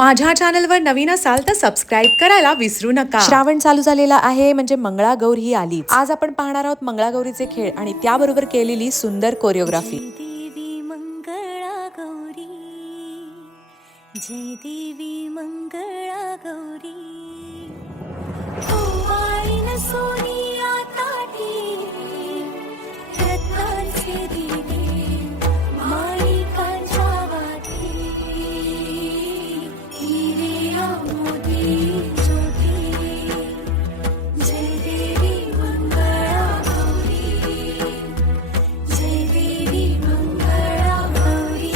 माझ्या चॅनलवर नवीन असाल तर सबस्क्राईब करायला विसरू नका। श्रावण चालू झालेला आहे म्हणजे मंगळागौर ही आली। आज आपण पाहणार आहोत मंगळागौरीचे खेळ आणि त्याबरोबर केलेली सुंदर कोरिओग्राफी। देवी मंगळा गौरी, जय देवी मंगळा गौरी, ओवाळीन सोनिया ताटी, रत्नांचे दिवे माणिकांच्या वाटी, हिरे मोती ज्योती, जय देवी मंगळा गौरी, जय देवी मंगळा गौरी।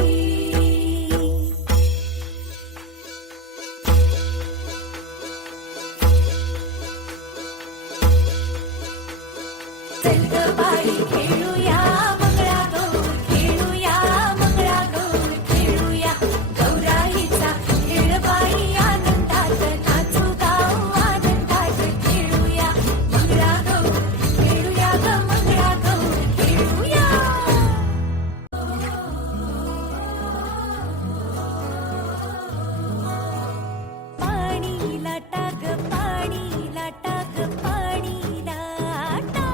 चल ग बाई खेळूया मंगळागौर, खेळूया मंगळागौर, खेळूया गौराईचा खेळ बाई, आनंदात नाचू गाऊ आनंदात, खेळूया मंगळागौर, खेळूया ग मंगळागौर, खेळूया। पाणी लाटा ग पाणी लाटा ग पाणी लाटा,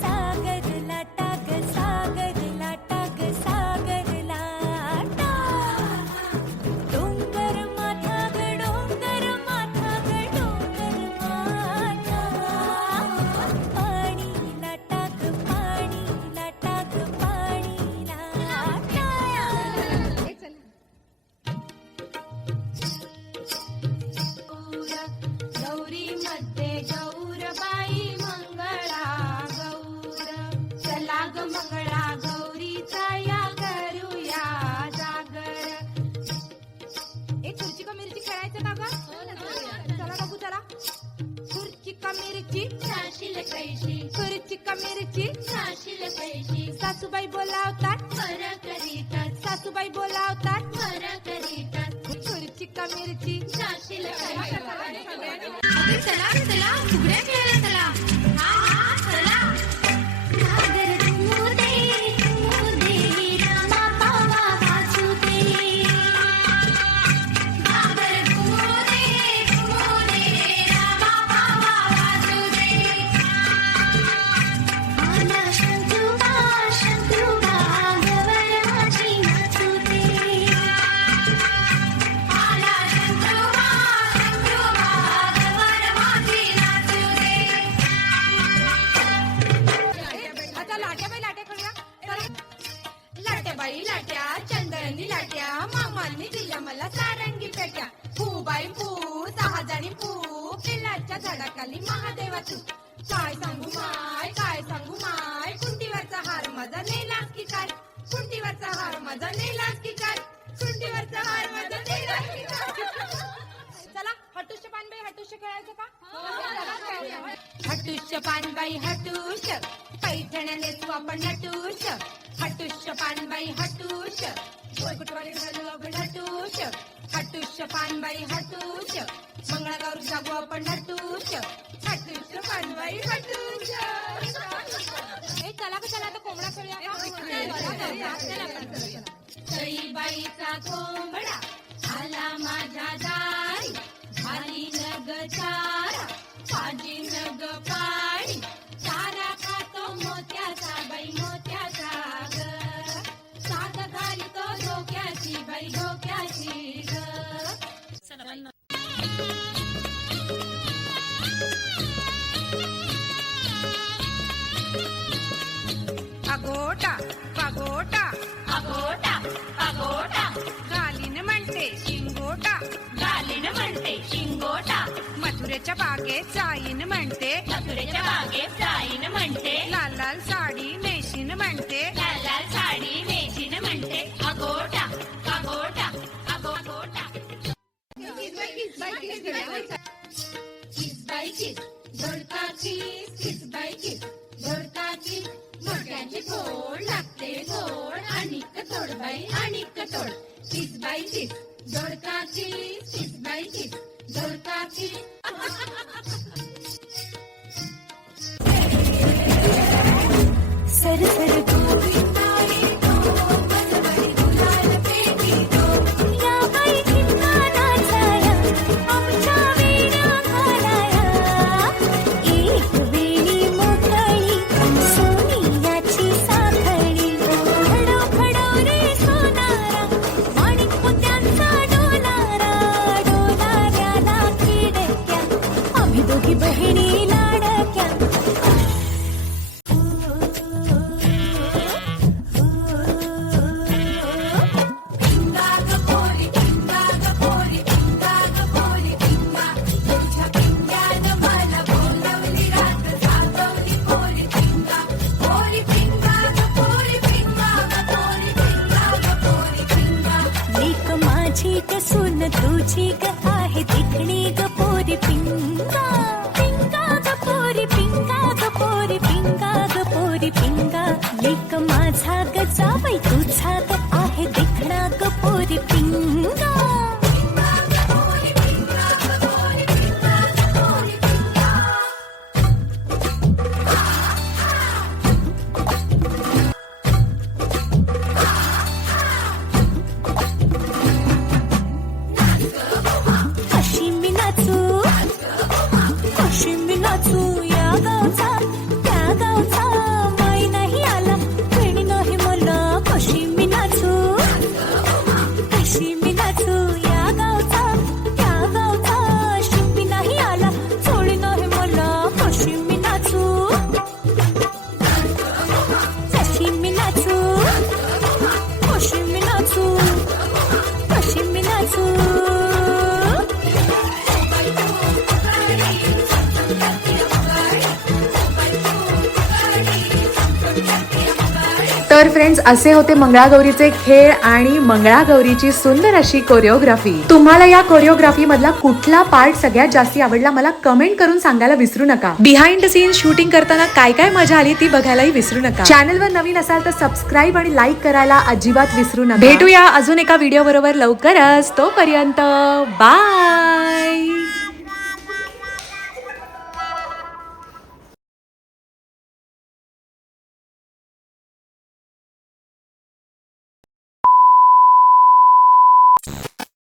सागर लाटा ग सागर लाटा ग सागर लाटा, डोंगर माथा ग डोंगर माथा ग डोंगर माथा, पाणी लाटा ग पाणी लाटा ग पाणी लाटा। गौरी मध्ये गौरबाई मंगळा गौर, चला ग मंगळा गौरीचा या करूया जागर। एक खुर्ची का मिरची खेळायचं का ग? चला बघू चला। खुर्ची का मिरची साशील पैशी, खुर्ची का मिरची साशील पैशी, सासूबाई बोलावतात बरं करीतात, सासूबाई बोलावतात बरं करीतात, खुर्ची का मिरची साशील पैशी। चला चला फुगड्या खेळायला चला, हा हा चला। सागर मोदे रामा पावा वाचू दे, सागर मोदे रामा पावा वाचू दे, आला शंकरुबा गवर माझी नाचू दे, आला शंकरुबा गवर माझी नाचू दे। आता लाट्या बाई लाट्या खेळूया चला। लाट्या बाई लाट्या चंदनी लाट्या, मामांनी दिल्या मला सारंगी पेट्या, फू बाई फू 6 जणी फू, पिल्लाच्या झाडाखाली महादेवा तू, काय सांगू माय कुंटीवरचा हार माझा नेलास की काय, कुंटीवरचा हार माझा नेलास की काय, कुंटीवरचा हार माझा नेलास की काय। चला हटुष्य पानबाई हटुष्य खेळायचं का? हटुष्य पानबाई हटुष, पैठण्या नेसू आपण हटुष, हटुष्य पानबाई हटुष, गोलकुटवाले घालू आपण हटुष, हटुष्य पानबाई हटुष, मंगळागौर जागू आपण हटुष, हटुष्य पानबाई हटुष। चला का चला आता कोंबडा खेळूया। बाईचा कोंबडा आला माझ्या दारी, झाली नग चारा भाजी नग पाणी, चारा खातो मोत्याचा बाई मोत्याचा ग, साग घालतो डोक्याची बाई डोक्याची ग। अगोटा पगोटा अगोटा अगोटा, गालीन म्हणते शिंगोटा, गालीन म्हणते शिंगोटा, मथुरेच्या बागेत जाईन म्हणते, मथुरेच्या बागेत जाईन म्हणते, लाल लाल साडी नेशीन म्हणते, लाल लाल साडी नेशीन म्हणते, अगोटा अगोटा अगोटा। किस बाई किस धडका किस बाई किस धडका किस, मोठ्याची फोड लागते गोड, आणिक तोड बाई आणिक तोड, किस बाई किस धडका किस बाई किस धडका किस। सर सर गोविंदा रे तो, बलबडी गुलाल पेटी तो, या बाई तर फ्रेंड्स, असे होते मंगळागौरीचे खेळ आणि मंगळागौरीची सुंदर अशी कोरिओग्राफी. तुम्हाला या कोरिओग्राफी मधला कुठला पार्ट सगळ्यात जास्ती आवडला मला कमेंट करून सांगायला विसरू नका. बिहाइंड द सीन शूटिंग करताना काय काय मजा आली ती बघायलाही विसरू नका. चॅनलवर नवीन असाल तर सबस्क्राईब आणि लाईक करायला अजिबात विसरू नका. भेटूया अजून एका व्हिडिओ बरोबर लवकरच. तोपर्यंत बाय.